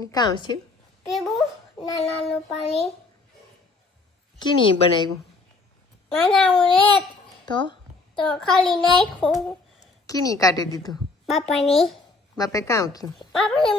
પાણી કામ છે પીવું નાનાનું પાણી કીની બનાવ્યું નાનાનું ને તો ખાલી નાખ્યું કીની કાઢી દીધું બાપાની બાપે કામ ક્યું બાપાની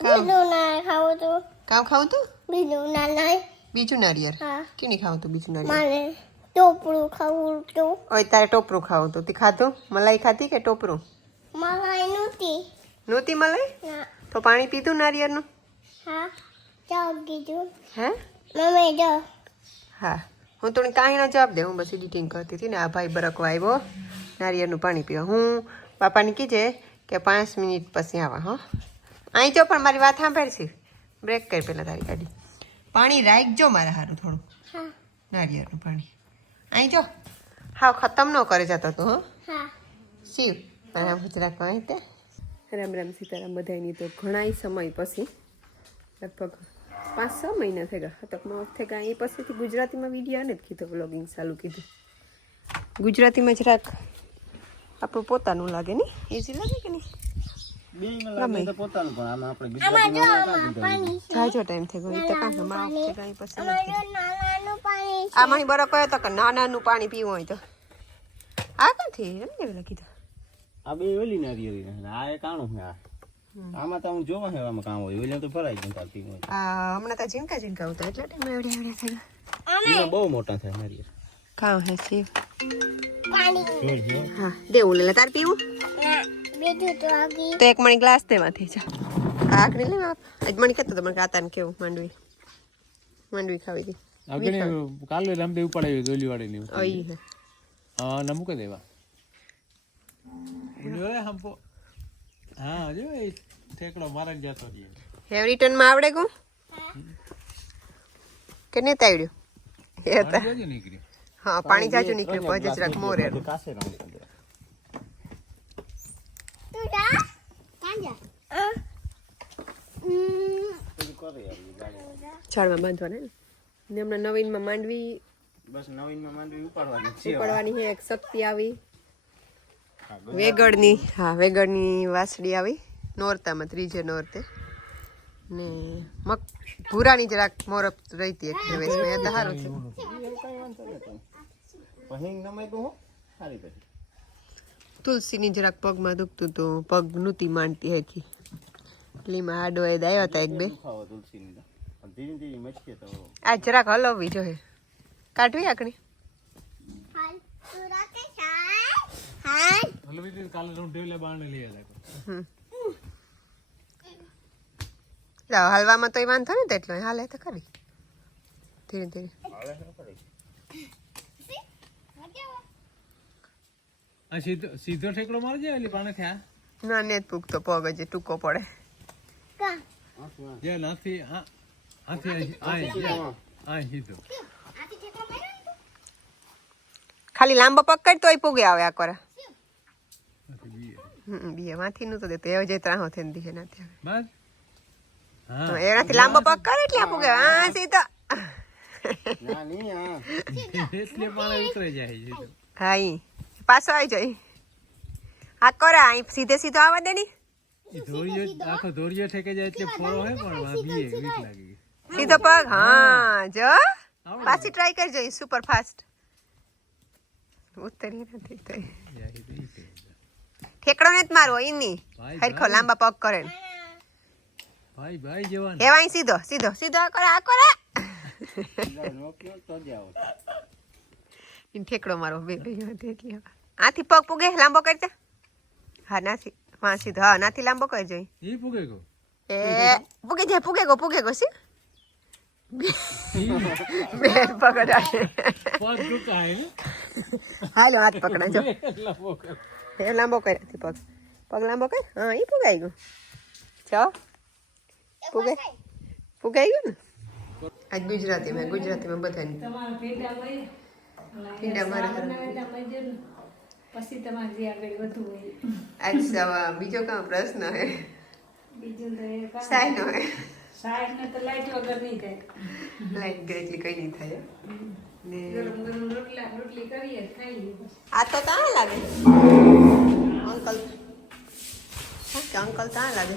બીજું ના ખાવું તું કામ ખાવું તું બીજું ના નહીં બીજું નારિયેળ હા કીની ખાવું તું બીજું નારિયેળ મારે ટોપરું ખાવું તું ઓય તારે ટોપરું ખાવું તું તે ખાધું મલાઈ ખાધી કે ટોપરું મારે નહોતી નહોતી મલાઈ ના તો પાણી પીધું નારિયેળનું હા જાઓ કીધું હે મમ્મી જો હા હું થોડી કાંઈના જવાબ દે હું બસ એડિટિંગ કરતી હતી ને આ ભાઈ બરકવા આવ્યો નારિયેળનું પાણી પીવા હું બાપાને કીધે કે 5 મિનિટ પછી આવા હો અહીં જો પણ મારી વાત સાંભળ છે બ્રેક કરી પહેલાં તારી ગાડી પાણી રાખજો મારે સારું થોડું હા નારિયેળનું પાણી અહીં જો હા ખતમ ન કરે જતો તો હો હા શિવ મારા ગુજરાતમાં અહીં તે રામ રામ સીતારામ બધાની તો ઘણાય સમય પછી લગભગ 5-6 મહિના થઈ ગયા હતકમાં થઈ ગયા એ પછીથી ગુજરાતીમાં વિડીયો આને જ કીધું વ્લોગિંગ ચાલુ કીધું ગુજરાતીમાં જરાક આપણું પોતાનું લાગે ને ઇઝી લાગે કે નહીં જાજો ટાઈમ થઈ ગયો તો કાંઈ આમાં બરો કયો તો કે નાનાનું પાણી પીવું હોય તો આ ક્યાંથી એમ કેવી કીધું આ બે ઓલી નારિયેળી આ એક આણું છે આમાં તો હું જોવા છે આમાં કામ હોય ઓલી તો ભરાઈ ગયું તારતી હોય હમણાં તો ઝીંકા ઉતા એટલે ટાઈમ એવડે થઈ ગયા એમાં બહુ મોટા થાય નારિયેળ કામ હે શિવ પાણી હા દેવું લે તાર પીવું ના બીજું તો આગી તો એક મણી ગ્લાસ દેવાથી જા આખરી લે આજ મણી કહેતો તો મને કાતાને કેવું માંડવી ખાવી હતી આગળ કાલે રામદેવ ઉપાડાવી દોલી વાળી ઓઈ હે હા ના મૂકે દેવા ઉલ્યો હંપો હા જો એ ઠેકડો મારન જતો રહે હેવ રિટર્નમાં આવડે કો કે ને તાડ્યું એ હતા જોજો નીકળી હા પાણી જાજુ નીકળ્યું પછી જરાક મોરે કાસે રામ તું જા કાંજા ઝાડમાં બાંધવાના ને હમણાં નવીનમાં માંડવી બસ નવીનમાં માંડવી ઉપાડવાની છે ઉપાડવાની છે એક શક્તિ આવી વેગળની વાસળી આવી નોરતામાં ત્રીજે નોરતે ને ભૂરાની જરાક મોરપ રહીતી એક વેસમાં એ તો સારું છે પછી નમાઈ તો હો સારી પછી તુલસીની જરાક પગમાં દુખતું તો પગ નૂતી માંડતી હતી એટલીમાં આડો એ આવ્યા હતા એક બે ખાવા તુલસીની તો ધીરે ધીરે મચકે તો આ જરાક હલવવી જોઈએ કાઢવી આકડી હાલ તું રાતે હાલ હલવી દે કાલે હું ટેલે બાણે લઈ આવ્યા હલવામાં તો વાંધો ને તેટલો હાલે તો ખરી ધીરે ધીરે આ સીધો ઠેકડો મારજે એટલે પાણે થયા ના ને પૂગતો પગ હજી ટૂંકો પડે કા જે નાથી આથી આ સીધો આથી ઠેકો માર્યો ખાલી લાંબો પગ કાઢ તોય પૂગે આવે આ કોરા બીએ માંથી નું તો દેતો એવો જે ત્રાહો થઈને દીહે નાથી આવે બસ હા એનાથી લાંબો પગ કરે એટલે આ પૂગે હા સીધો ના ની આ એટલે પાણે ઉતરી જાય સીધો હા ઈ પાછો આવી જાય આ કોરા અહીં સીધે સીધો આવવા દે ની ધોરિયો આખો ધોરિયો ઠેકે જાય એટલે ફોરો હે પણ બીએ વીક લાગી સીધો પગ હા જો પાછી ટ્રાય કરજો સુપર ફાસ્ટ ઉતરી નથી થઈ ઠેકડો ને જ મારવો ઈની હરખો લાંબા પગ કરે ભાઈ ભાઈ જવાન એવાય સીધો સીધો સીધો આ કરે રોક્યો તો જ આવો ઈન ઠેકડો મારો બે બે એટલે આથી પગ પૂગે લાંબો કરતા હા નાથી હા સીધો હા નાથી લાંબો કરજો ઈ પૂગે ગો એ પૂગે ગો સી બે પકડા પગ દુખાય ને હાલો હાથ પકડાજો લાંબો કર એ લાંબો કર્યાથી પગ લાંબો કર હા એ પુગાઈ ગયું ચો પુગાઈ ગયું ને આજ ગુજરાતીમાં બધાને ભીંડા મારે પછી તમારે જે આગળ વધુ હોય આજ બીજો કામ પ્રશ્ન હે બીજું તો એ સાઈનો હે સાહેબને તો લાઈટ વગર નહીં થાય લાઈટ ગઈ એટલી કઈ નહીં થાય ને ગરમ ગરમ રોટલી કરીએ ખાઈ લઈએ આ તો કાં લાગે અંકલ કે અંકલ ત્યાં લાગે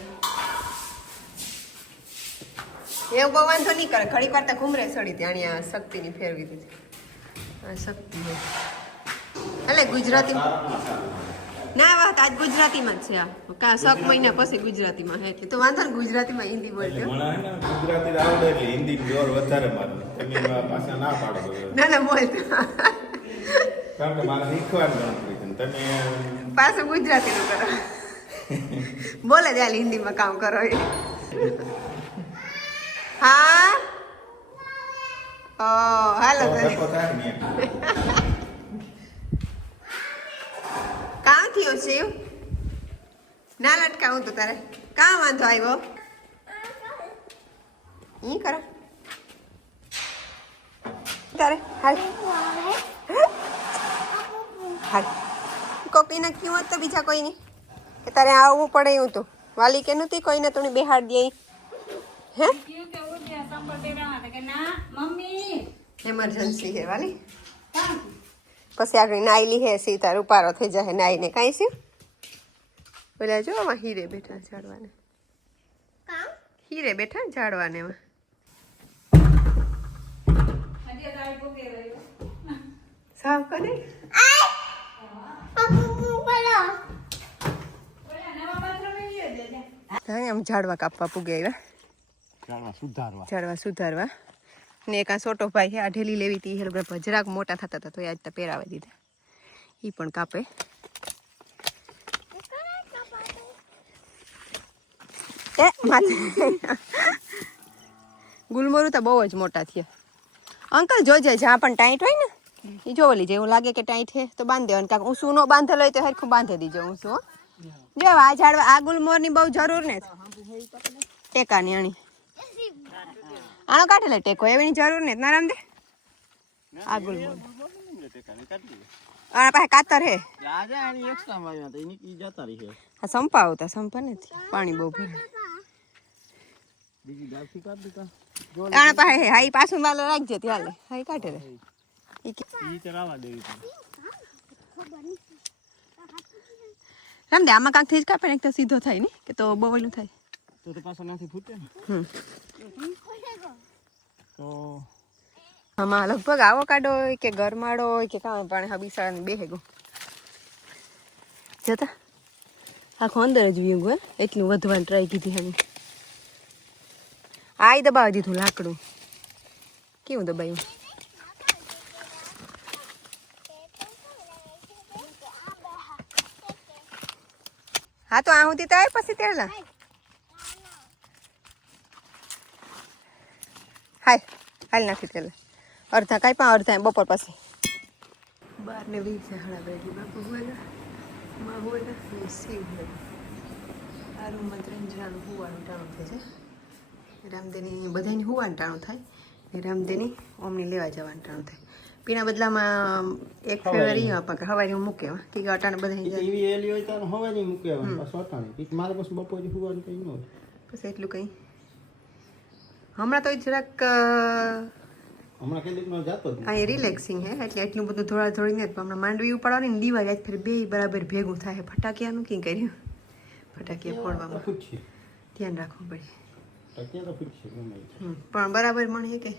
એવું બહુ વાંધો નહીં કરે ઘડી વાર તો ઘૂમરે સડી ત્યાં અહીંયા શક્તિની ફેરવી દીધી આ શક્તિ છે એટલે ગુજરાતી ના વાત આજ ગુજરાતીમાં જ છે આ કા 6 મહિના પછી ગુજરાતીમાં હે એટલે તો વાંધો ને ગુજરાતીમાં હિન્દી બોલજો ગુજરાતી આવડે એટલે હિન્દી જોર વધારે મારે તમે પાછા ના પાડો ના બોલતો કારણ કે મારે શીખવાનું છે તમે પાછું ગુજરાતીનું કરો બોલે ચાલ હિન્દીમાં કામ કરો એ હા ઓ હાલો કામ થયો શિવ ના લટકાવું તો તારે કામ વાંધો આવ્યો ઈ કરો તારે હાલ હાલ કોકીને ક્યું હોત તો બીજા કોઈ નહીં કે તારે આવવું પડે એવું તો વાલી કે નહોતી કોઈને તું બેહાડ દે હે એમરજન્સી હે વાલી પછી આગળ નાઈલી હે સીતા ઉપારો થઈ જાય નાઈને કાંઈ છે બોલ્યા જો આમાં હીરે બેઠા ઝાડવાને હીરે બેઠા ઝાડવાને એમાં સાફ કરે આમ ઝાડવા કાપવા પૂગે આવ્યા ઝાડવા સુધારવા ને એક આ છોટો ભાઈ છે આ ઢેલી લેવી હતી એ લોકો જરાક મોટા થતા હતા તો આજ તો પહેરાવા દીધા એ પણ કાપે એ માથે ગુલમોરું તો બહુ જ મોટા થયા અંકલ જોજે જ્યાં પણ ટાઈટ હોય ને એ જોવો લીજે એવું લાગે કે ટાઈટ છે તો બાંધી દેવાનું કાંક ઊંસું ન બાંધેલો હોય તો હરખું બાંધી દીજો ઊંસું જો આ ઝાડવા આ ગુલમોરની બહુ જરૂર ને ટેકાની આણી આનો કાઢેલો ટેકો એવી જરૂર ને ના રામદે આ ગુલમોર આના પાસે કાતર હે આ સંપા આવતા સંપા નથી પાણી બહુ ભરે આના પાસે હે હા પાછું વાલે રાખજે ત્યાં હા કાઢે રે રામદે આમાં કાંક થી જ કાપે ને એક તો સીધો થાય ને કે તો બવલું થાય તો પાછો નાથી ફૂટે ને તો આમાં લગભગ આવોકાડો હોય કે ગરમાડો હોય કે કામ પણ હા બિસાડાને બેહે ગો જતા આખું અંદર જ વ્યૂ હે એટલું વધવાની ટ્રાય કીધી અમે આઈ દબાવી દીધું લાકડું કેવું દબાયું હા તો આ સુધી તો આવે પછી તેડલા હાય હાલ નાખી તેલા અડધા કાંઈ પણ અડધા બપોર પછી 12:20 હળા બેઠી બાપુ બોલા માં બોલા શિવ આ રૂમમાં 3 જણાનું હુવાનું ટાણું થાય છે રામદેની બધાની હુવાનું ટાણું થાય ને રામદેની ઓમની લેવા જવાનું ટાણું થાય પીના બદલામાં 1 ફેબ્રુઆરી આપણે હવારી મૂકે કે અટાણે બધા એવી એલી હોય તો હવે નહીં મૂકે પાછો અટાણે મારે પછી બપોરે હુવાનું કંઈ ન હોય પછી એટલું કંઈ હમણાં તો જરાક હમણાં કેટલીકમાં જાતો જ અહીંયા રિલેક્સિંગ હે એટલે એટલું બધું થોડા થોડીને હમણાં માંડવી ઉપાડવાની ને દિવાળી આજ ફેર બે બરાબર ભેગું થાય ફટાકિયાનું કંઈ કર્યું ફટાકિયા ફોડવામાં ફૂટશે ધ્યાન રાખવું પડે ફટાકિયા તો ફૂટશે પણ બરાબર મને કે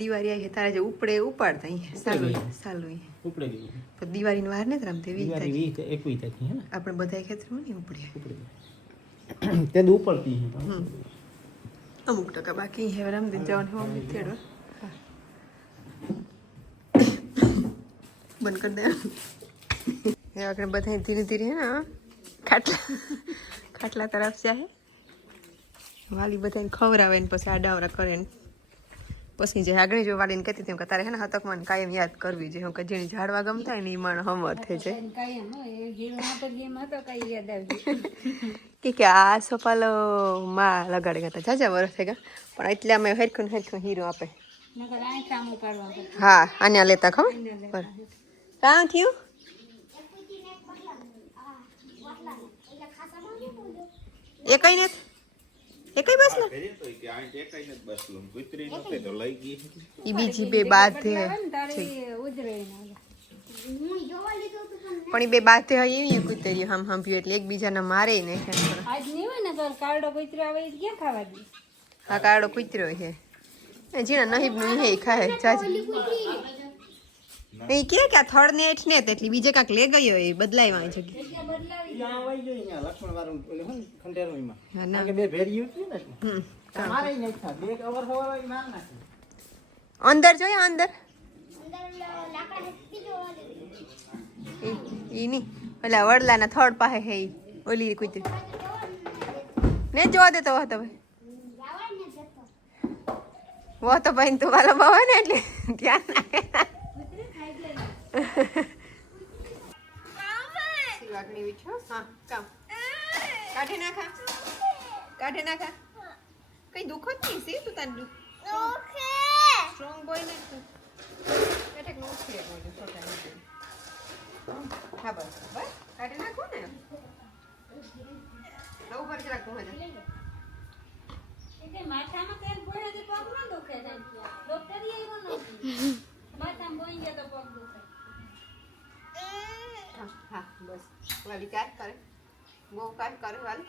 દિવાળી આવી તારે જે ઉપડે ઉપાડતા અહીંયા સાલું ઉપડે ગઈ પણ દિવાળીની વાર નથી રમતી 20 તારીખ 21 તારીખ હે ને આપણે બધા ખેતરમાં નહીં ઉપડે તે ઉપડતી અમુક ટકા બાકી હે રામદેવ જવાનું હોમ થેડો બંધ કરી દે એ આગળ બધા ધીરે ધીરે હે ને ખાટલા તરફ જાય વાલી બધાને ખવડાવે ને પછી આડાવરા કરે ને પછી જે આગળ જો વાલીને કહેતી હતી કે તારે હે ને હતકમાં કાયમ યાદ કરવી જોઈએ હું કે જેને ઝાડવા ગમતા હોય ને એ માણ હમર થઈ જાય કે આ સોપાલો માં લગાડે ગયા જાજા વર્ષ થઈ ગયા પણ એટલે અમે હરખું હીરો આપે હા આને લેતા ખબર કામ થયું એ કઈ ને એ કઈ બસ ઈ બીજી બે બાદ છે હું જોવા લીધું હતું પણ પણ એ બે બાથે હોય એવી કૂતરી હમ હંભ્યું એટલે એકબીજાને મારે ને આજ નહીં હોય ને તો કારડો કૂતરો આવે એ ક્યાં ખાવા દે આ કાળો કૂતરો છે એ જીણા નહીબનું હે ખાય જાજી એ કે આ થડ ને એઠ ને એટલે બીજે કાંક લે ગયો એ બદલાય વાંચ જગ્યા ત્યાં વહી ગઈ અહીંયા લક્ષ્મણ વાળું ઓલે હોય ને ખંડેરો એમાં. હા, ના. કારણ કે બે ભેરી હતી ને હમ મારે ય નહીં થા. બે કવર સવાર હોય માર નાખી. અંદર જોઈએ અંદર અંદર લાકડા હેતી જોવા લીધું ઈ ની ઓલા વડલાના થડ પાસે હે ઈ ઓલી કૂતરી ને જોવા દેતો હતો ભાઈ જવાય ને જતો वो तो भाई तू वाला बाबा ने એટલે ધ્યાન નાખે સિવાગની વિઠો હા કામ કાઢે નાખા કઈ દુખ જ નહીં સી તું તાન દુખ ઓકે સ્ટ્રોંગ બોય ને તું બેઠક નો ઉછરે બોલ છોટા ને હા બસ કાઢે નાખો ને લો ઉપર જરાક તો હજે કે માથામાં તેલ બોળે તો પગ ન દુખે જાય ડોક્ટર એ એવો નથી માથામાં બોઈ જાય તો પગ દુખે હા બસ વાલી કાટ કરે બહુ કાટ કરે વાલી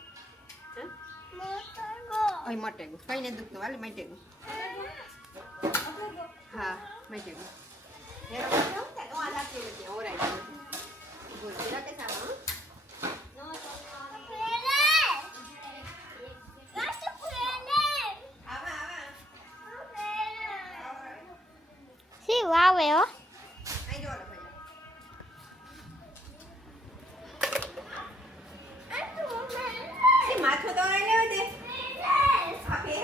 મોટર ગો ઓય મટે ગયું કઈ ને દુખતું વાલી મટે ગયું હા મટે ગયું હેરો મટે હોતા નો આ લાગતી નથી ઓરાઈ બોલ જરા કે સામા સી વાવે હો આઈ જો લે ભાઈ એ માથો તો આઈ લેવા દે આપે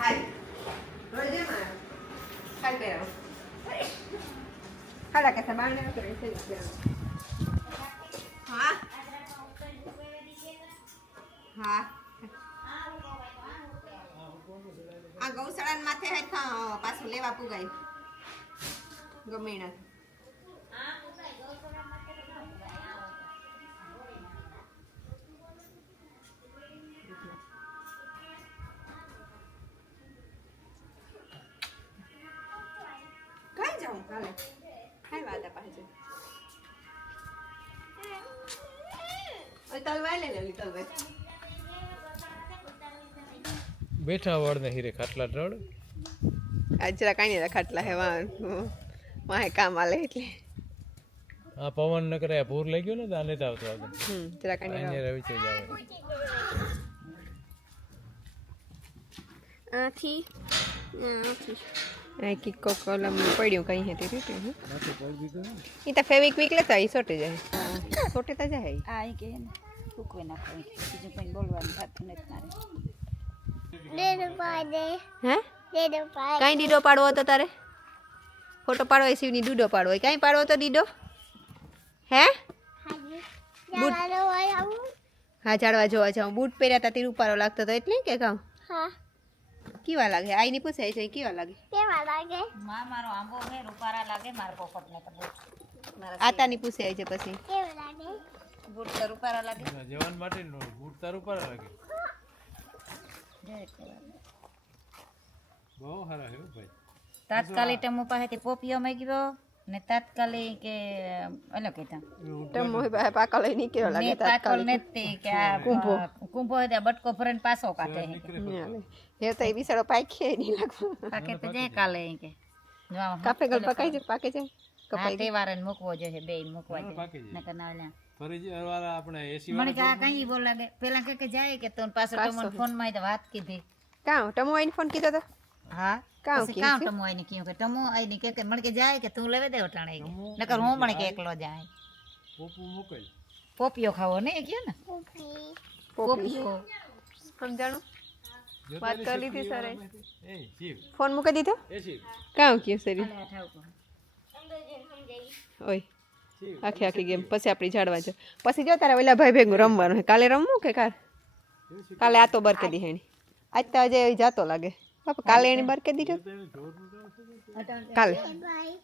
હાલ રોલ દે માર હાલ પહેરો હાલા કે સબાણ ને કરે છે હા હા આ ગૌશાળા માથે હે પાછું લેવા પુગાય ગમેણા કઈ જાઉં કાલે ખાઈ વાતા પાસે ઓય તલવાઈ લે લે તલવાઈ બેઠા વળને હીરે ખાટલા રડ આજરા કાઈ નહીં ખાટલા હે વાહે કામ આલે એટલે આ પવન ન કરે પૂર લઈ ગયો ને તો આને તો આવતો આવતો જરા કાઈ નહીં અહીંયા રવિ છે જાવ આથી આ કિકો કોલમ પડ્યું કઈ હે તે રીતે માથે પગ દીધો ને ઈ તો ફેવિક્વિક લેતા ઈ સોટે જાય સોટે તો જાય આ ઈ કે ને ફૂકવે નાખો બીજું કંઈ બોલવાનું થતું નથી મારે ડેડો પાડે હે ડેડો પાડે કાઈ દીડો પાડવો હતો તારે ફોટો પાડવો હોય શિવની દૂડો પાડવો હોય કાઈ પાડવો તો દીડો હે હાજી જાવાનો હોય આવું હા ઝાડવા જોવા જાઉં બૂટ પહેર્યા હતા તે રૂપારો લાગતો હતો એટલે કે કામ હા કેવા લાગે આઈની પૂછાય છે કેવા લાગે કેવા લાગે મારો આંબો હે રૂપારા લાગે મારા પોપટને તો બહુ મારા આતાની પૂછાય છે પછી કેવા લાગે બૂટ તો રૂપારા લાગે જવાન માટે બૂટ તારું પર લાગે બહુ સારા હે ભાઈ તાત્કાલિક ટમો પાસેથી પોપિયો માંગ્યો ને તાત્કાલિક કે ઓલો કીધા ટમો હે પાકા લઈ ની કેવા લાગે ને તાત્કાલ નથી કે આ કુંભો હે ત્યાં બટકો ફરીને પાછો કાઢે હે હે તો એ બિસાડો પાકે નહીં લાગવો પાકે તો જાય કાલે ઈ કે કાફે ગલ પકાઈ છે પાકે છે કપાઈ તહેવારે મૂકવો જોઈએ બે મૂકવા પાકે જોઈએ નકર ના ઓલા ફરી વાળા આપણે એસી મને કે આ કઈ બોલ લાગે પેલા કે જાય કે તો પાછો તમને ફોન માં વાત કીધી કાં ટમો આઈને ફોન કીધો તો હા કાં પછી કીધું કામ ટમો આઈને કીધું કે ટમો આઈને કે મને કે જાય કે તું લેવે દે ઓટાણે કે નકર હું પણ કે એકલો જાય પોપું મોકલ પોપિયો ખાવો ને એ કયો ને પોપિયો સમજાણું વાત કરી લીધી સર એ શિવ ફોન મૂકી દીધો એ શિવ કાં કયું સરી અલે ઠાવ ઓય આખી આખી ગેમ પછી આપણી ઝાડવા છે પછી જો તારે ઓલા ભાઈ ભેગું રમવાનું હે કાલે રમવું કે કાલે આ તો બરકે દી હેણી આજ તો અજય જાતો લાગે બાપા કાલે એની બરકે દીધો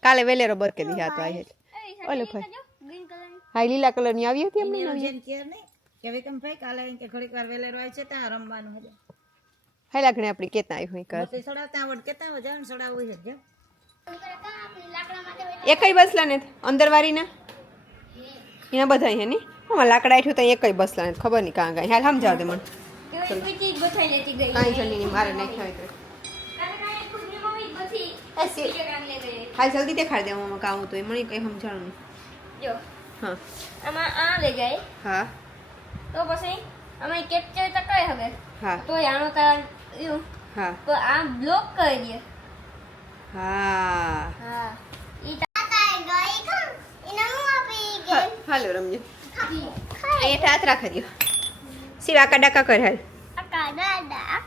કાલે વેલેરો બરકે દી આ તો આ ઓલે ભાઈ ગ્રીન કલર હા લીલા કલર ની આવી હતી એમને નવી જેમ કે નહીં કે વિકમ ભાઈ કાલે કે ઘડીક વાર વેલેરો આવે છે ત્યાં રમવાનું હે હાલા ઘણે આપણી કેતા આવી હોય કર મોટી સડાવતા આવડ કેતા જાણ સડાવું છે જો એકય બસલા ને અંદર વારીના એના બધા હે ની આમાં લાકડા આઠું તો એકય બસલા ને ખબર નહીં કાં કાંઈ હાલ સમજાવ દે મને કાંઈ જલ્દી નહીં મારે નાખ્યા હોય તો હાલ જલ્દી દેખાડ દે આમાં કામ તો એ મને કંઈ સમજાણું નહીં જો હા આમાં આ લઈ જાય હા તો પછી આમાં કેપ્ચર તો કઈ હવે હા તો આનો કારણ એવું હા તો આ બ્લોક કરી દે હા હા ઈ તાતા ગઈ કા ઇના હું આપી હાલો રમજો અહીંયા હાથ રાખી દો સિવા ડાકા કર હાલ આકા દાદા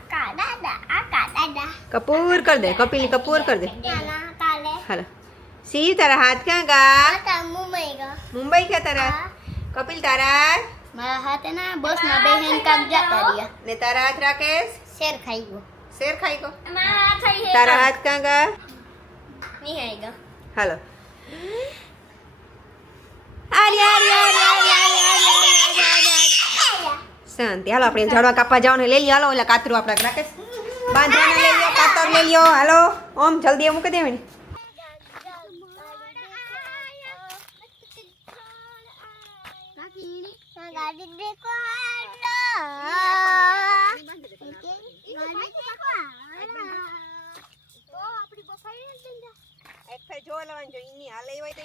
કપૂર કર દે કપિલ કપૂર કર દે નાના કાલે હાલો શિવ તારા હાથ ક્યાં ગા આતા મુંબઈ ગા મુંબઈ ક્યાં તારા કપિલ તારા મારા હાથે ના બસ માં બેહેન કામ જાતા રહ્યા ને તારા હાથ રાકેશ શેર ખાઈ ગયો શેર ખાઈ ગયો મારા હાથ હે તારા હાથ ક્યાં ગા ની આઈ ગયો હાલો શાંતિ હાલો આપણે ઝાડવા કાપવા જવાનું લઈ લ્યો હાલો એટલે કાતરું આપણે રાકેશ બાંધવાના લઈ લ્યો કાતર લઈ લ્યો હાલો ઓમ જલ્દી મૂકી દેવાની ગાડી દેખો જો લાવવાનું જો ઈની હાલે હોય તો